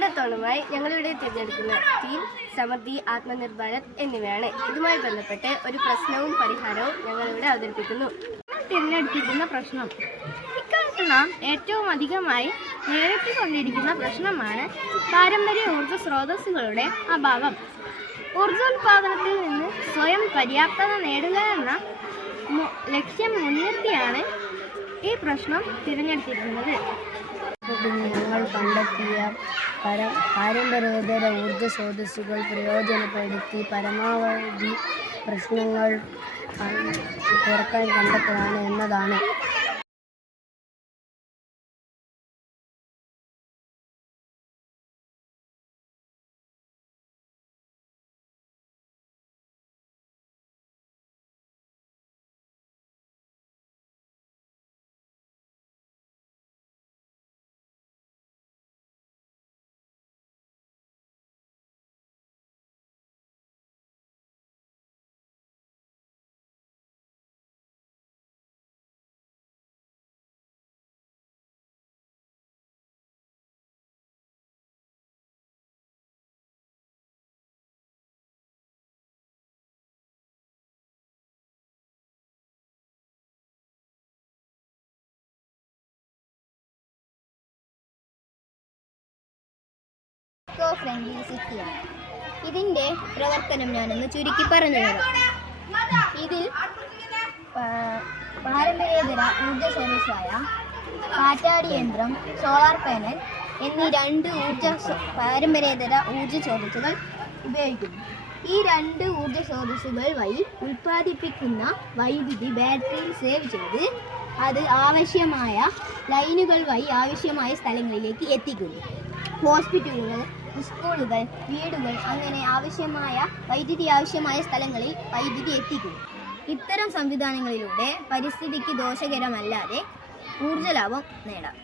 ഇന്നത്തോണമായി ഞങ്ങളിവിടെ തിരഞ്ഞെടുക്കുന്ന തീം സമൃദ്ധി, ആത്മനിർഭാരത് എന്നിവയാണ്. ഇതുമായി ബന്ധപ്പെട്ട് ഒരു പ്രശ്നവും പരിഹാരവും ഞങ്ങളിവിടെ അവതരിപ്പിക്കുന്നു. തിരഞ്ഞെടുത്തിരിക്കുന്ന പ്രശ്നം ഇക്കാലത്ത് നാം ഏറ്റവും അധികമായി നേരിട്ടുകൊണ്ടിരിക്കുന്ന പ്രശ്നമാണ് പാരമ്പര്യ ഊർജ്ജ സ്രോതസ്സുകളുടെ അഭാവം. ഊർജ്ജോൽപാദനത്തിൽ നിന്ന് സ്വയം പര്യാപ്തത നേടുക എന്ന ലക്ഷ്യം മുൻനിർത്തിയാണ് ഈ പ്രശ്നം തിരഞ്ഞെടുത്തിരിക്കുന്നത്. ഞങ്ങൾ കണ്ടെത്തിയ പാരമ്പര്യേതര ഊർജ്ജ സ്രോതസ്സുകൾ പ്രയോജനപ്പെടുത്തി പരമാവധി പ്രശ്നങ്ങൾ കുറക്കാൻ കണ്ടെത്തുകയാണ് എന്നതാണ്. ഫ്രണ്ട്ലി സിറ്റിയാണ്. ഇതിൻ്റെ പ്രവർത്തനം ഞാനൊന്ന് ചുരുക്കി പറഞ്ഞു തരാം. ഇതിൽ പാരമ്പര്യേതര ഊർജ്ജ സ്രോതസ്സായ കാറ്റാടി യന്ത്രം, സോളാർ പാനൽ എന്നീ രണ്ട് പാരമ്പര്യേതര ഊർജ്ജ സ്രോതസ്സുകൾ ഉപയോഗിക്കുന്നു. ഈ രണ്ട് ഊർജ്ജ സ്രോതസ്സുകൾ വഴി ഉൽപ്പാദിപ്പിക്കുന്ന വൈദ്യുതി ബാറ്ററിയിൽ സേവ് ചെയ്ത് അത് ആവശ്യമായ ലൈനുകൾ വഴി ആവശ്യമായ സ്ഥലങ്ങളിലേക്ക് എത്തിക്കുന്നു. ഹോസ്പിറ്റലുകൾ, സ്കൂളുകൾ, വീടുകൾ അങ്ങനെ വൈദ്യുതി ആവശ്യമായ സ്ഥലങ്ങളിൽ വൈദ്യുതി എത്തിക്കുന്നു. ഇത്തരം സംവിധാനങ്ങളിലൂടെ പരിസ്ഥിതിക്ക് ദോഷകരമല്ലാതെ ഊർജ്ജ ലാഭം നേടാം.